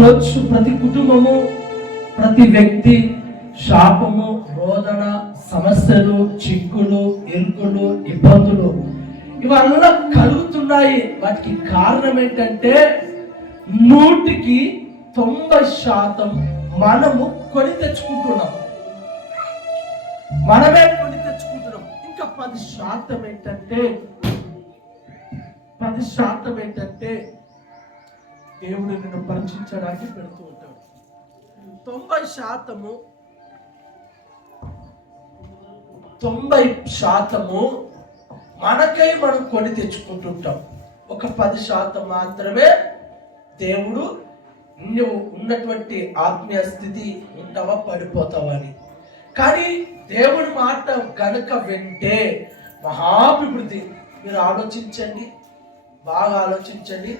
ఈరోజు ప్రతి కుటుంబము, ప్రతి వ్యక్తి శాపము, రోదన, సమస్యలు, చిక్కులు, ఇరుకులు, ఇబ్బందులు ఇవన్నీ కలుగుతున్నాయి. వాటికి కారణం ఏంటంటే 90% మనము కొని తెచ్చుకుంటున్నాం. మనమే కొని తెచ్చుకుంటున్నాం. ఇంకా 10% ఏంటంటే దేవుడు నిన్ను పరీక్షించడానికి పెడుతూ ఉంటాడు. 90% మనకై మనం కొని తెచ్చుకుంటుంటాం. ఒక 10% మాత్రమే దేవుడు నువ్వు ఉన్నటువంటి ఆత్మీయ స్థితి ఉంటావా, పడిపోతావా అని. కానీ దేవుడి మాట గనుక వింటే మహాభివృద్ధి. మీరు ఆలోచించండి, బాగా ఆలోచించండి.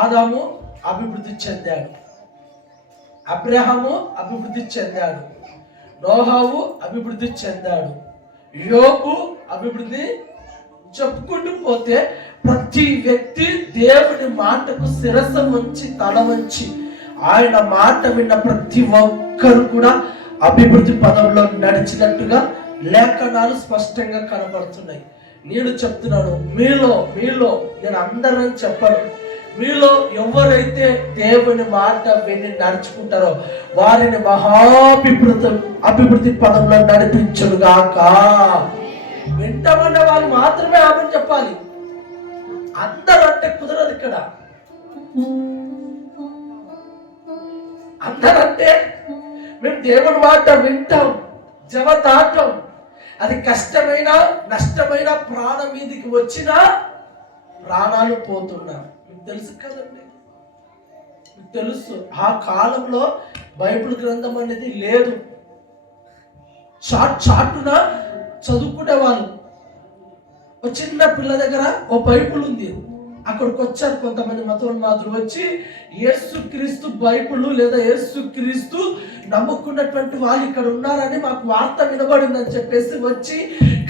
ఆదాము అభివృద్ధి చెందాడు, అబ్రహాము అభివృద్ధి చెందాడు, నోహావు అభివృద్ధి చెందాడు, యోబు అభివృద్ధి. చెప్పుకుంటూ పోతే ప్రతి వ్యక్తి దేవుని మాటకు శిరస్సు వంచి తల వంచి ఆయన మాట విన్న ప్రతి ఒక్కరు కూడా అభివృద్ధి పదంలో నడిచినట్టుగా లేఖనాలు స్పష్టంగా కనబడుతున్నాయి. నేను చెప్తున్నాను, మీలో నేను అందరని చెప్పను, మీలో ఎవరైతే దేవుని మాట విని నడుచుకుంటారో వారిని అభివృద్ధి పదంలో నడిపించుగాక. వింటామన్న వాళ్ళు మాత్రమే ఆమె చెప్పాలి. అందరూ అంటే కుదరదు. ఇక్కడ అందరంటే మేము దేవుని మాట వింటాం, జవదాటం. అది కష్టమైన నష్టమైన ప్రాణం మీదికి వచ్చినా ప్రాణాలు పోతున్నా. మీకు తెలుసు కదండి, మీకు తెలుసు. ఆ కాలంలో బైబిల్ గ్రంథం అనేది లేదు. చాటున చదువుకునే వాళ్ళు. ఒక చిన్న పిల్ల దగ్గర ఓ బైబిల్ ఉంది. అక్కడికి వచ్చారు కొంతమంది మతోన్మాదులు వచ్చి, యేసుక్రీస్తు బైబిల్ లేదా యేసుక్రీస్తు నమ్ముకున్నటువంటి వాళ్ళు ఇక్కడ ఉన్నారని మాకు వార్త వినబడిందని చెప్పేసి వచ్చి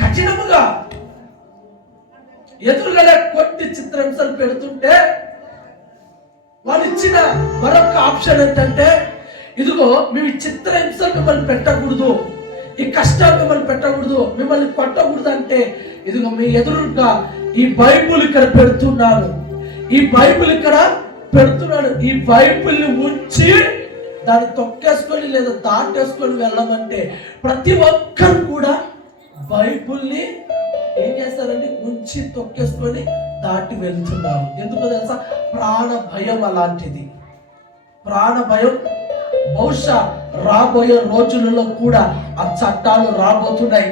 కఠినముగా ఎదురుగా కొట్టి చిత్రహింసలు పెడుతుంటే వాళ్ళు ఇచ్చిన మరొక ఆప్షన్ ఏంటంటే, ఇదిగో మేము ఈ చిత్రహింసలు మిమ్మల్ని పెట్టకూడదు, ఈ కష్టాలు మిమ్మల్ని పెట్టకూడదు, మిమ్మల్ని కొట్టకూడదు అంటే ఇదిగో మీ ఎదురుగా ఈ బైబిల్ ఇక్కడ పెడుతున్నాడు, ఈ బైబిల్ ఇక్కడ పెడుతున్నాడు. ఈ బైబిల్ని ఉంచి దాన్ని తొక్కేసుకొని లేదా దాటేసుకొని వెళ్ళమంటే ప్రతి ఒక్కరు కూడా బైబిల్ని ఏం చేస్తారండి, ఉంచి తొక్కేసుకొని దాటి వెళ్తున్నారు. ఎందుకు తెలుసా? ప్రాణ భయం అలాంటిది. ప్రాణ భయం. బహుశా రాబోయే రోజులలో కూడా ఆ చట్టాలు రాబోతున్నాయి,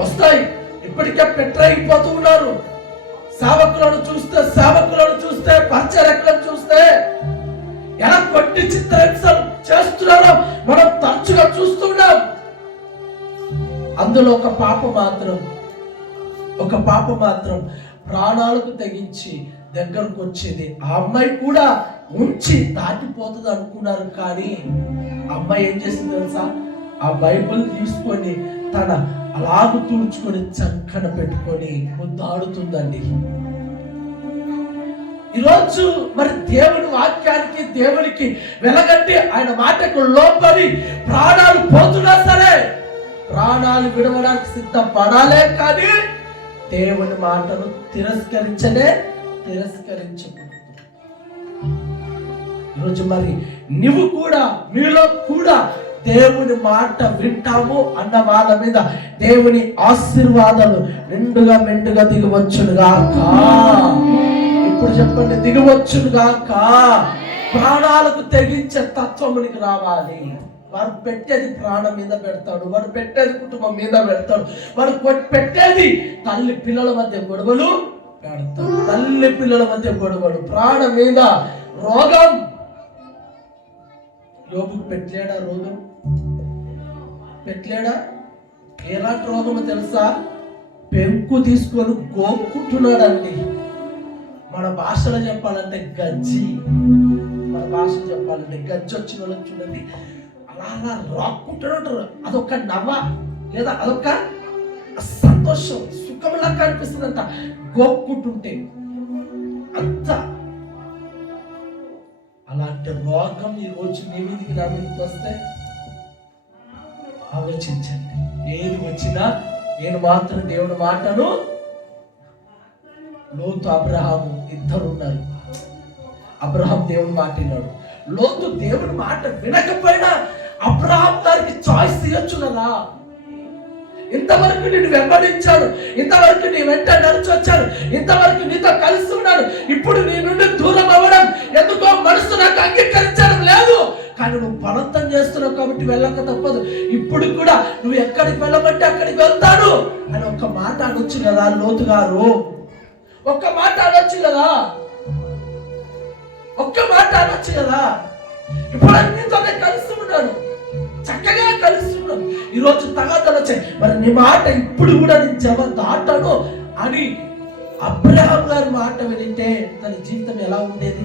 వస్తాయి. ఇప్పటికే పెట్టరైపోతూ ఉన్నారు. సేవకులను చూస్తే పరిచర్యకులను చూస్తే ఎలా కొట్టి చిత్రహింసలు చేస్తున్నారో మనం తరచుగా చూస్తున్నాం. అందులో ఒక పాప మాత్రం ప్రాణాలకు తెగించి దగ్గరకు వచ్చేది. ఆ అమ్మాయి కూడా ఉంచి దాటిపోతుంది అనుకున్నారు. కానీ అమ్మాయి ఏం చేసింది తెలుసా? ఆ బైబిల్ తీసుకొని తన అలాగు తుడుచుకొని చక్కన పెట్టుకొని ముద్దాడుతుందండి. ఈరోజు మరి దేవుని వాక్యానికి, దేవునికి వెలగట్టి ఆయన మాటకు లోపలి ప్రాణాలు పోతున్నా సరే ప్రాణాలు విడవడానికి సిద్ధపడాలే, కానీ దేవుని మాటను తిరస్కరించకూడదు. ఈరోజు మరి నువ్వు కూడా, మీలో కూడా దేవుని మాట వింటాము అన్న వాళ్ళ మీద దేవుని ఆశీర్వాదాలు మెండుగా దిగవచ్చునుగాక. ఇప్పుడు చెప్పండి, దిగవచ్చునుగాక. ప్రాణాలకు తెగించే తత్వమునికి రావాలి. వారు పెట్టేది ప్రాణం మీద పెడతాడు, వాడు పెట్టేది కుటుంబం మీద పెడతాడు, వాడు పెట్టేది తల్లి పిల్లల మధ్య గొడవలు పెడతాడు. తల్లి పిల్లల మధ్య గొడవలు, ప్రాణం మీద రోగం. యోబుకు పెట్టలేడా రోగం? పెట్టలేడా? ఎలాంటి రోగమో తెలుసా? పెంకు తీసుకొని గోక్కుంటున్నాడండి. మన భాషలో చెప్పాలంటే గజ్జి. వచ్చిన వాళ్ళకి చూడండి, అలా రాక్కుంటున్నాడు. అదొక నవ్వ లేదా అదొక సంతోషం, సుఖంలా కనిపిస్తుందంట గోక్కుంటుంటే. అంత అలాంటి రోగం ఈ రోజు నీ మీదకి నా మీదకి వస్తే ఆలోచించండి. ఏది వచ్చినా నేను మాత్రం దేవుని మాటను. లోతు అబ్రహాము ఇద్దరు ఉన్నారు. అబ్రహాం దేవుని మాట విన్నాడు, లోతు దేవుని మాట వినకపోయినా అబ్రహాం గారికి చాయిస్ ఇవ్వచ్చు కదా. ఇంతవరకు నేను వెంబడించాను, ఇంతవరకు నీ వెంట నడిచి వచ్చాను, ఇంతవరకు నీతో కలిసి ఉన్నాను, ఇప్పుడు నీ నుండి దూరం అవ్వడం ఎందుకో మనసు నాకు అంగీకరించడం లేదు. కానీ నువ్వు బలవంతం చేస్తున్నావు కాబట్టి వెళ్ళక తప్పదు. ఇప్పుడు కూడా నువ్వు ఎక్కడికి వెళ్ళమంటే అక్కడికి వెళ్తాను అని ఒక్క మాట అనొచ్చు కదా లోతు గారు. ఒక్క మాట అనొచ్చు కదా, ఒక్క మాట అనొచ్చు కదా. ఇప్పుడు అన్నితోనే కలిసి ఉన్నాను, చక్కగా కలిసి ఉన్నాను. ఈరోజు తగాదాలు వచ్చాయి, మరి నీ మాట ఇప్పుడు కూడా నేను జవాబు దాటాను అని అబ్రహాం గారి మాట వింటే తన జీవితం ఎలా ఉండేది?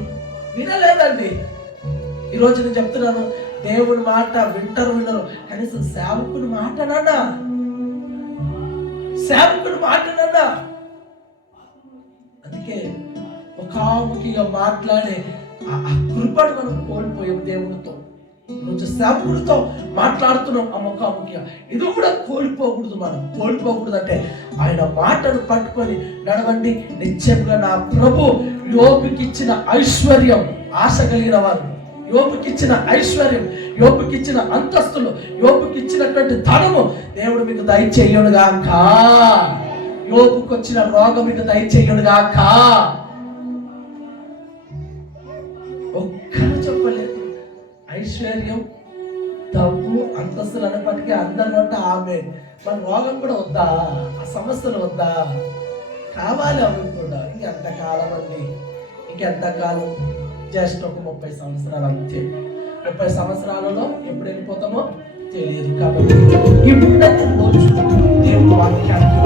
వినలేదండి. ఈరోజు నేను చెప్తున్నాను, దేవుని మాట వినరు, కనీసం సేవకుని మాటనన్నా, సేవకుని మాటనన్నా. అందుకే ముఖాముఖిగా మాట్లాడే ఆ కృపను మనం కోల్పోయాం దేవునితో. ఈరోజు సేవకుడితో మాట్లాడుతున్నాం ఆ ముఖాముఖిగా, ఇది కూడా కోల్పోకూడదు. మనం కోల్పోకూడదు అంటే ఆయన మాటను పట్టుకొని నడవండి. నిశ్చయంగా నా ప్రభు యోబుకిచ్చిన ఐశ్వర్యం, ఆశ కలిగిన వారు యోబుకిచ్చిన ఐశ్వర్యం, యోబుకిచ్చిన అంతస్తులు, యోబుకిచ్చినటువంటి ధనము దేవుడు మీకు దయచేయునుగాక. యోబుకు వచ్చిన రోగం మీకు దయచేయునుగాక. ఒక్కరు చెప్పలేదు. ఐశ్వర్యం, డబ్బు, అంతస్తులు అనేప్పటికీ అందరిలో ఆమె. మన రోగం కూడా వద్దా? ఆ సమస్యలు వద్దా? కావాలి అవి కూడా. ఇంకెంతకాలం అండి, ఇంకెంతకాలం? జస్ట్ ఒక 30 సంవత్సరాలు అంతే. 30 సంవత్సరాలలో ఎప్పుడు వెళ్ళిపోతామో తెలియదు. కాబట్టి ఈ ఉన్నత రోజు దేవుని వాక్యానికి